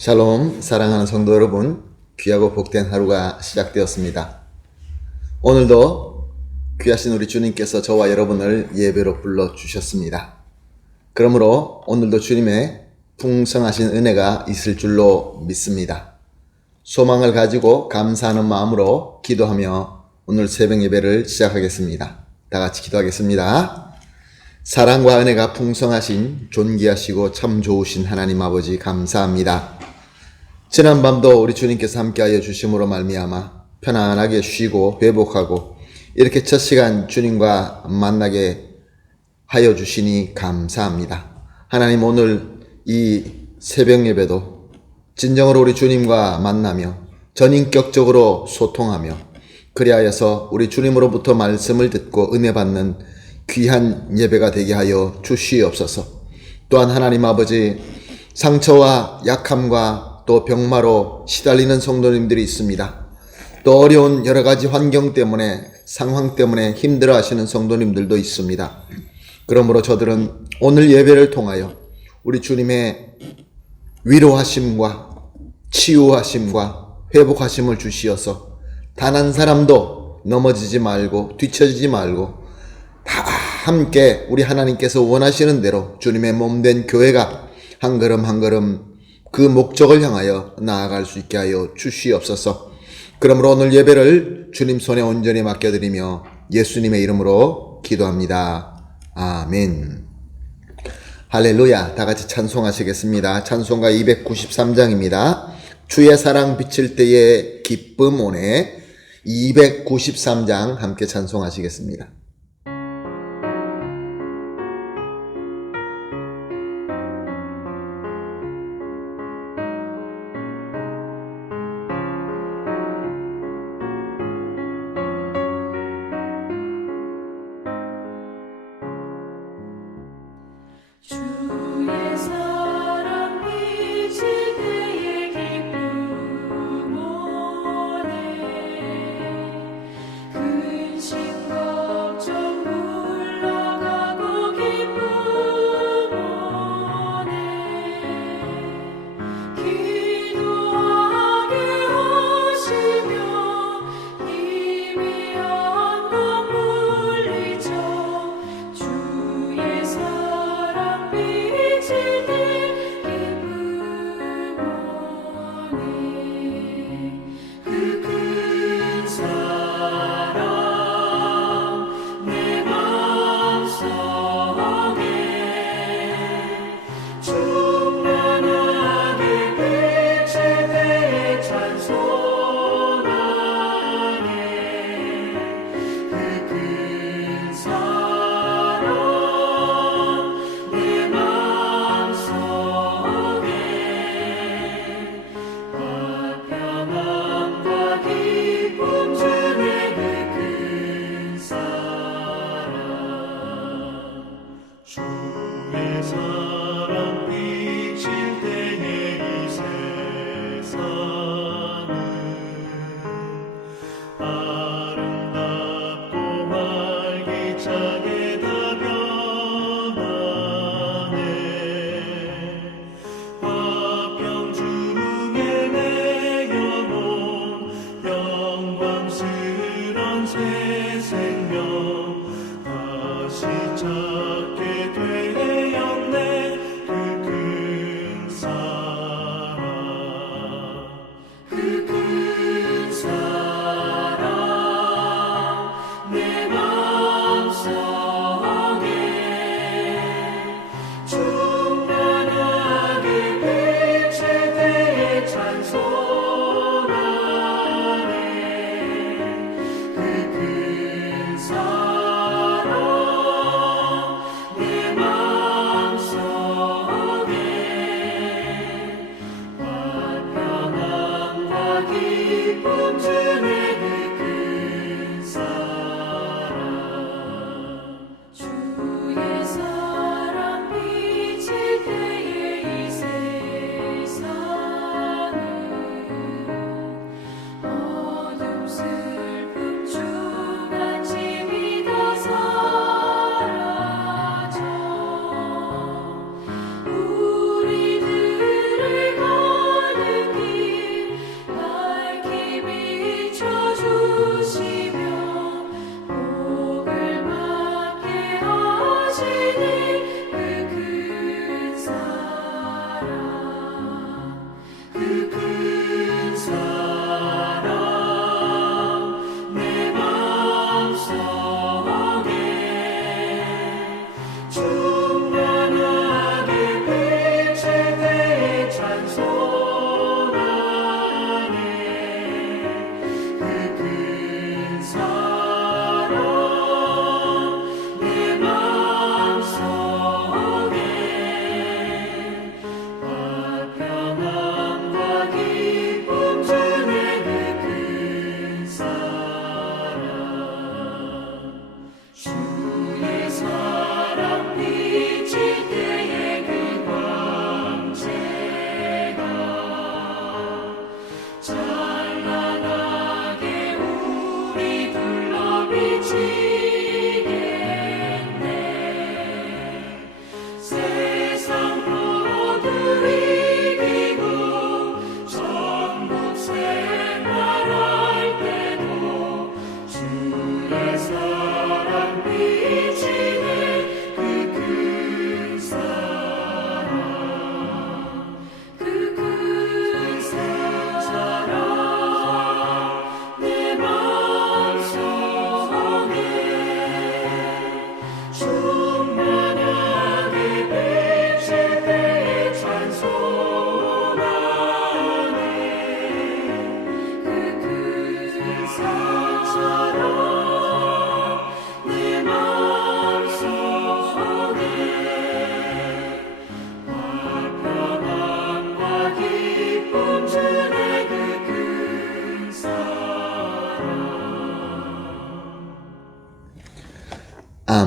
샬롬, 사랑하는 성도 여러분, 귀하고 복된 하루가 시작되었습니다. 오늘도 귀하신 우리 주님께서 저와 여러분을 예배로 불러주셨습니다. 그러므로 오늘도 주님의 풍성하신 은혜가 있을 줄로 믿습니다. 소망을 가지고 감사하는 마음으로 기도하며 오늘 새벽 예배를 시작하겠습니다. 다 같이 기도하겠습니다. 사랑과 은혜가 풍성하신 존귀하시고 참 좋으신 하나님 아버지 감사합니다. 지난밤도 우리 주님께서 함께하여 주심으로 말미암아 편안하게 쉬고 회복하고 이렇게 첫 시간 주님과 만나게 하여 주시니 감사합니다. 하나님, 오늘 이 새벽 예배도 진정으로 우리 주님과 만나며 전인격적으로 소통하며 그리하여서 우리 주님으로부터 말씀을 듣고 은혜 받는 귀한 예배가 되게 하여 주시옵소서. 또한 하나님 아버지, 상처와 약함과 또 병마로 시달리는 성도님들이 있습니다. 또 어려운 여러 가지 환경 때문에, 상황 때문에 힘들어 하시는 성도님들도 있습니다. 그러므로 저들은 오늘 예배를 통하여 우리 주님의 위로하심과 치유하심과 회복하심을 주시어서 단 한 사람도 넘어지지 말고 뒤처지지 말고 다 함께 우리 하나님께서 원하시는 대로 주님의 몸된 교회가 한 걸음 한 걸음 그 목적을 향하여 나아갈 수 있게 하여 주시옵소서. 그러므로 오늘 예배를 주님 손에 온전히 맡겨드리며 예수님의 이름으로 기도합니다. 아멘. 할렐루야. 다 같이 찬송하시겠습니다. 찬송가 293장입니다. 주의 사랑 비칠 때에 기쁨 오네. 293장 함께 찬송하시겠습니다. 주의 사랑 비칠 때에 기쁨 오네. 근심 걱정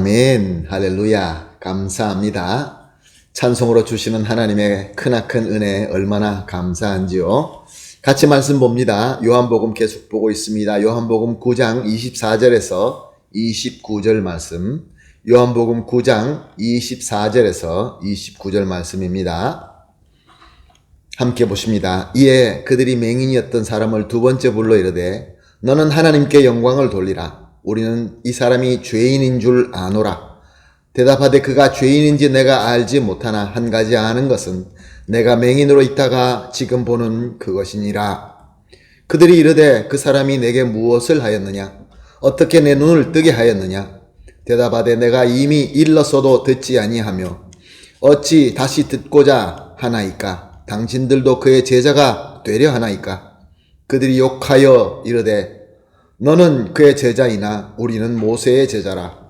아멘. 할렐루야. 감사합니다. 찬송으로 주시는 하나님의 크나큰 은혜 얼마나 감사한지요. 같이 말씀 봅니다. 요한복음 계속 보고 있습니다. 요한복음 9장 24절에서 29절 말씀. 요한복음 9장 24절에서 29절 말씀입니다. 함께 보십니다. 이에 그들이 맹인이었던 사람을 두 번째 불러 이르되 너는 하나님께 영광을 돌리라. 우리는 이 사람이 죄인인 줄 아노라. 대답하되 그가 죄인인지 내가 알지 못하나 한 가지 아는 것은 내가 맹인으로 있다가 지금 보는 그것이니라. 그들이 이르되 그 사람이 내게 무엇을 하였느냐? 어떻게 내 눈을 뜨게 하였느냐? 대답하되 내가 이미 일렀어도 듣지 아니하며 어찌 다시 듣고자 하나이까? 당신들도 그의 제자가 되려 하나이까? 그들이 욕하여 이르되 너는 그의 제자이나 우리는 모세의 제자라.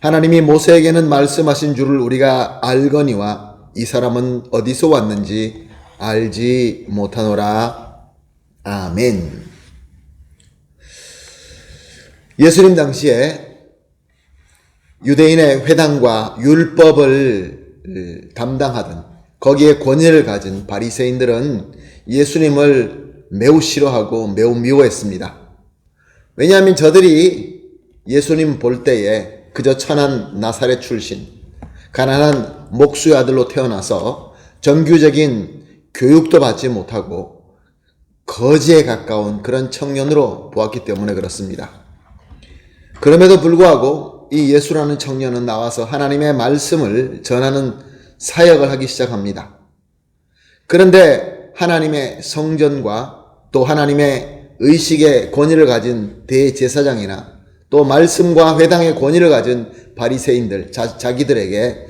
하나님이 모세에게는 말씀하신 줄을 우리가 알거니와 이 사람은 어디서 왔는지 알지 못하노라. 아멘. 예수님 당시에 유대인의 회당과 율법을 담당하던 거기에 권위를 가진 바리새인들은 예수님을 매우 싫어하고 매우 미워했습니다. 왜냐하면 저들이 예수님 볼 때에 그저 천한 나사렛 출신, 가난한 목수의 아들로 태어나서 정규적인 교육도 받지 못하고 거지에 가까운 그런 청년으로 보았기 때문에 그렇습니다. 그럼에도 불구하고 이 예수라는 청년은 나와서 하나님의 말씀을 전하는 사역을 하기 시작합니다. 그런데 하나님의 성전과 또 하나님의 의식의 권위를 가진 대제사장이나 또 말씀과 회당의 권위를 가진 바리새인들, 자기들에게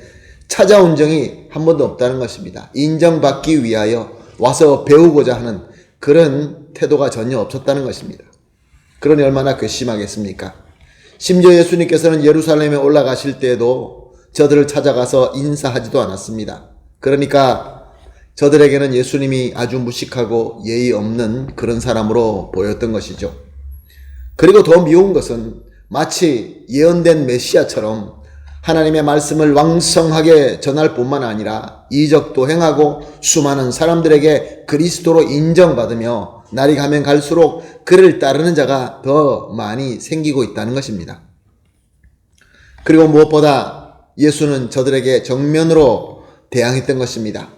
찾아온 적이 한 번도 없다는 것입니다. 인정받기 위하여 와서 배우고자 하는 그런 태도가 전혀 없었다는 것입니다. 그러니 얼마나 괘씸하겠습니까? 심지어 예수님께서는 예루살렘에 올라가실 때에도 저들을 찾아가서 인사하지도 않았습니다. 그러니까 저들에게는 예수님이 아주 무식하고 예의 없는 그런 사람으로 보였던 것이죠. 그리고 더 미운 것은 마치 예언된 메시아처럼 하나님의 말씀을 왕성하게 전할 뿐만 아니라 이적도 행하고 수많은 사람들에게 그리스도로 인정받으며 날이 가면 갈수록 그를 따르는 자가 더 많이 생기고 있다는 것입니다. 그리고 무엇보다 예수는 저들에게 정면으로 대항했던 것입니다.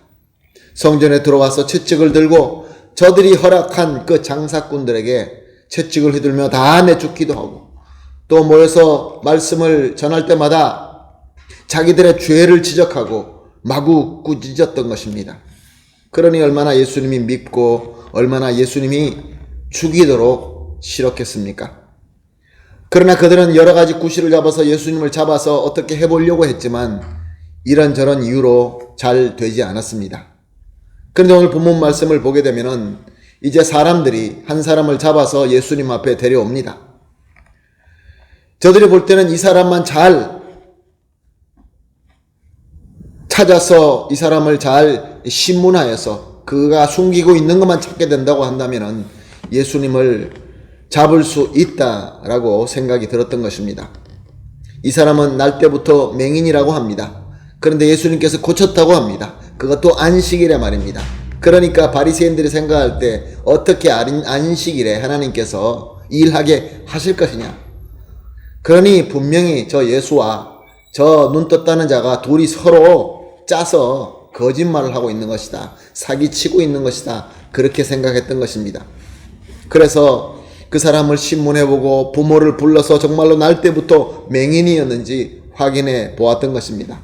성전에 들어와서 채찍을 들고 저들이 허락한 그 장사꾼들에게 채찍을 휘둘며 다 내쫓기도 하고 또 모여서 말씀을 전할 때마다 자기들의 죄를 지적하고 마구 꾸짖었던 것입니다. 그러니 얼마나 예수님이 밉고 얼마나 예수님이 죽이도록 싫었겠습니까? 그러나 그들은 여러 가지 구실을 잡아서 예수님을 잡아서 어떻게 해보려고 했지만 이런저런 이유로 잘 되지 않았습니다. 그런데 오늘 본문 말씀을 보게 되면은 이제 사람들이 한 사람을 잡아서 예수님 앞에 데려옵니다. 저들이 볼 때는 이 사람만 잘 찾아서 이 사람을 잘 신문하여서 그가 숨기고 있는 것만 찾게 된다고 한다면은 예수님을 잡을 수 있다라고 생각이 들었던 것입니다. 이 사람은 날 때부터 맹인이라고 합니다. 그런데 예수님께서 고쳤다고 합니다. 그것도 안식일에 말입니다. 그러니까 바리새인들이 생각할 때 어떻게 안식일에 하나님께서 일하게 하실 것이냐. 그러니 분명히 저 예수와 저 눈 떴다는 자가 둘이 서로 짜서 거짓말을 하고 있는 것이다. 사기치고 있는 것이다. 그렇게 생각했던 것입니다. 그래서 그 사람을 신문해보고 부모를 불러서 정말로 날 때부터 맹인이었는지 확인해 보았던 것입니다.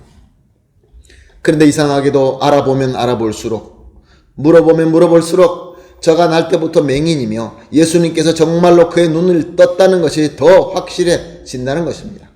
그런데 이상하게도 알아보면 알아볼수록 물어보면 물어볼수록 저가 날 때부터 맹인이며 예수님께서 정말로 그의 눈을 떴다는 것이 더 확실해진다는 것입니다.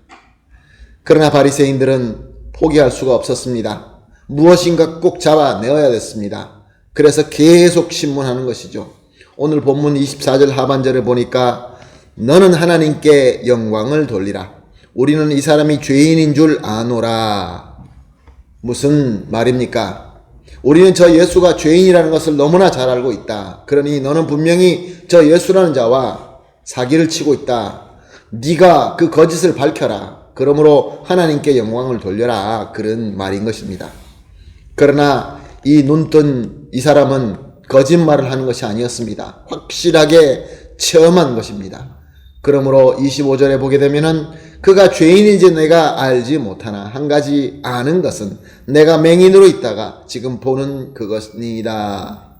그러나 바리새인들은 포기할 수가 없었습니다. 무엇인가 꼭 잡아내어야 됐습니다. 그래서 계속 신문하는 것이죠. 오늘 본문 24절 하반절을 보니까 너는 하나님께 영광을 돌리라. 우리는 이 사람이 죄인인 줄 아노라. 무슨 말입니까? 우리는 저 예수가 죄인이라는 것을 너무나 잘 알고 있다. 그러니 너는 분명히 저 예수라는 자와 사기를 치고 있다. 네가 그 거짓을 밝혀라. 그러므로 하나님께 영광을 돌려라. 그런 말인 것입니다. 그러나 이 눈뜬 이 사람은 거짓말을 하는 것이 아니었습니다. 확실하게 체험한 것입니다. 그러므로 25절에 보게 되면은 그가 죄인인지 내가 알지 못하나 한 가지 아는 것은 내가 맹인으로 있다가 지금 보는 그것이니이다.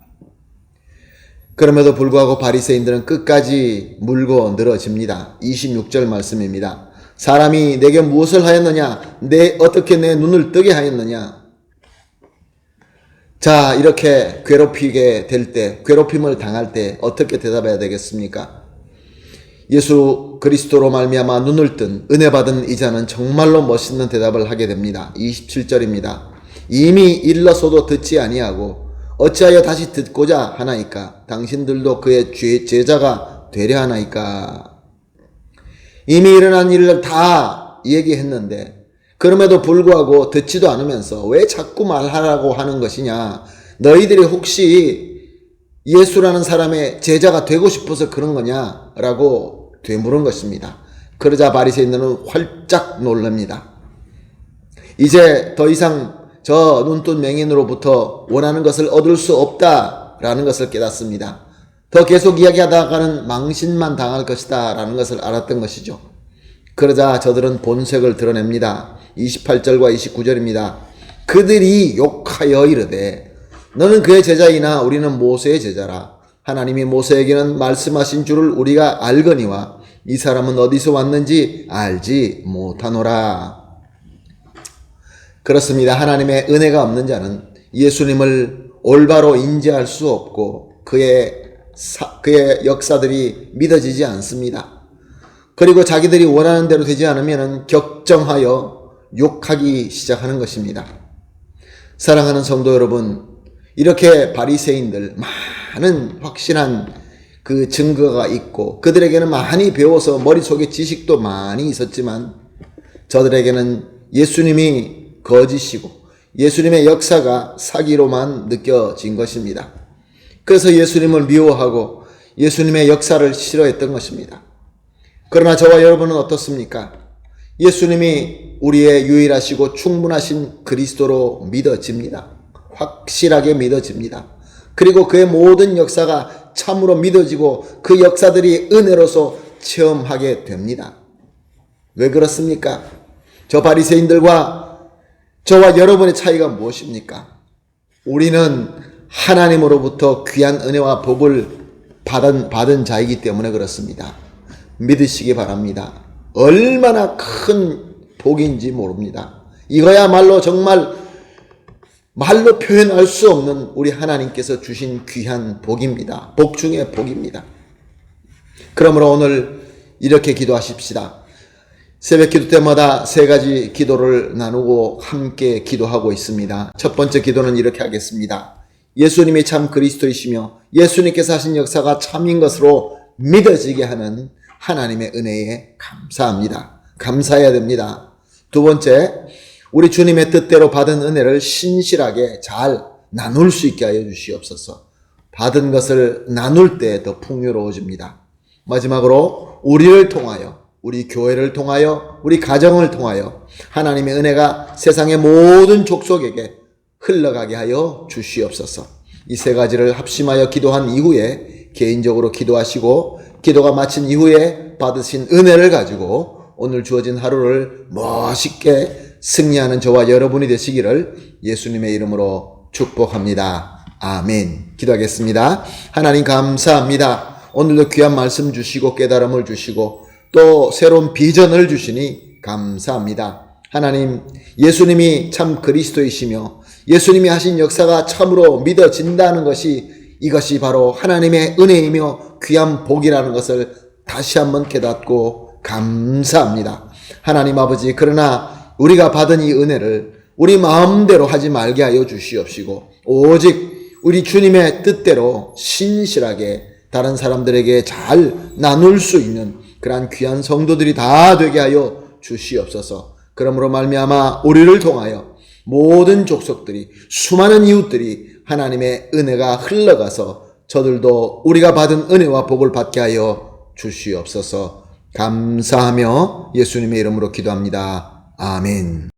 그럼에도 불구하고 바리새인들은 끝까지 물고 늘어집니다. 26절 말씀입니다. 사람이 내게 무엇을 하였느냐? 어떻게 내 눈을 뜨게 하였느냐? 자, 이렇게 괴롭히게 될 때, 괴롭힘을 당할 때 어떻게 대답해야 되겠습니까? 예수 그리스도로 말미암아 눈을 뜬 은혜 받은 이자는 정말로 멋있는 대답을 하게 됩니다. 27절입니다. 이미 일러서도 듣지 아니하고 어찌하여 다시 듣고자 하나이까? 당신들도 그의 제자가 되려 하나이까? 이미 일어난 일을 다 얘기했는데 그럼에도 불구하고 듣지도 않으면서 왜 자꾸 말하라고 하는 것이냐? 너희들이 혹시 예수라는 사람의 제자가 되고 싶어서 그런 거냐? 라고 되물은 것입니다. 그러자 바리새인들은 활짝 놀랍니다. 이제 더 이상 저 눈뜬 맹인으로부터 원하는 것을 얻을 수 없다라는 것을 깨닫습니다. 더 계속 이야기하다가는 망신만 당할 것이다 라는 것을 알았던 것이죠. 그러자 저들은 본색을 드러냅니다. 28절과 29절입니다. 그들이 욕하여 이르되 너는 그의 제자이나 우리는 모세의 제자라. 하나님이 모세에게는 말씀하신 줄을 우리가 알거니와 이 사람은 어디서 왔는지 알지 못하노라. 그렇습니다. 하나님의 은혜가 없는 자는 예수님을 올바로 인지할 수 없고 그의 역사들이 믿어지지 않습니다. 그리고 자기들이 원하는 대로 되지 않으면 격정하여 욕하기 시작하는 것입니다. 사랑하는 성도 여러분, 이렇게 바리새인들 많은 확실한 그 증거가 있고 그들에게는 많이 배워서 머릿속에 지식도 많이 있었지만 저들에게는 예수님이 거짓이고 예수님의 역사가 사기로만 느껴진 것입니다. 그래서 예수님을 미워하고 예수님의 역사를 싫어했던 것입니다. 그러나 저와 여러분은 어떻습니까? 예수님이 우리의 유일하시고 충분하신 그리스도로 믿어집니다. 확실하게 믿어집니다. 그리고 그의 모든 역사가 참으로 믿어지고 그 역사들이 은혜로서 체험하게 됩니다. 왜 그렇습니까? 저 바리새인들과 저와 여러분의 차이가 무엇입니까? 우리는 하나님으로부터 귀한 은혜와 복을 받은 자이기 때문에 그렇습니다. 믿으시기 바랍니다. 얼마나 큰 복인지 모릅니다. 이거야말로 정말 말로 표현할 수 없는 우리 하나님께서 주신 귀한 복입니다. 복 중에 복입니다. 그러므로 오늘 이렇게 기도하십시다. 새벽 기도 때마다 세 가지 기도를 나누고 함께 기도하고 있습니다. 첫 번째 기도는 이렇게 하겠습니다. 예수님이 참 그리스도이시며 예수님께서 하신 역사가 참인 것으로 믿어지게 하는 하나님의 은혜에 감사합니다. 감사해야 됩니다. 두 번째, 우리 주님의 뜻대로 받은 은혜를 신실하게 잘 나눌 수 있게 하여 주시옵소서. 받은 것을 나눌 때 더 풍요로워집니다. 마지막으로 우리를 통하여, 우리 교회를 통하여, 우리 가정을 통하여 하나님의 은혜가 세상의 모든 족속에게 흘러가게 하여 주시옵소서. 이 세 가지를 합심하여 기도한 이후에 개인적으로 기도하시고 기도가 마친 이후에 받으신 은혜를 가지고 오늘 주어진 하루를 멋있게 승리하는 저와 여러분이 되시기를 예수님의 이름으로 축복합니다. 아멘. 기도하겠습니다. 하나님 감사합니다. 오늘도 귀한 말씀 주시고 깨달음을 주시고 또 새로운 비전을 주시니 감사합니다. 하나님, 예수님이 참 그리스도이시며 예수님이 하신 역사가 참으로 믿어진다는 것이 이것이 바로 하나님의 은혜이며 귀한 복이라는 것을 다시 한번 깨닫고 감사합니다. 하나님 아버지, 그러나 우리가 받은 이 은혜를 우리 마음대로 하지 말게 하여 주시옵시고 오직 우리 주님의 뜻대로 신실하게 다른 사람들에게 잘 나눌 수 있는 그러한 귀한 성도들이 다 되게 하여 주시옵소서. 그러므로 말미암아 우리를 통하여 모든 족속들이 수많은 이웃들이 하나님의 은혜가 흘러가서 저들도 우리가 받은 은혜와 복을 받게 하여 주시옵소서. 감사하며 예수님의 이름으로 기도합니다. 아멘.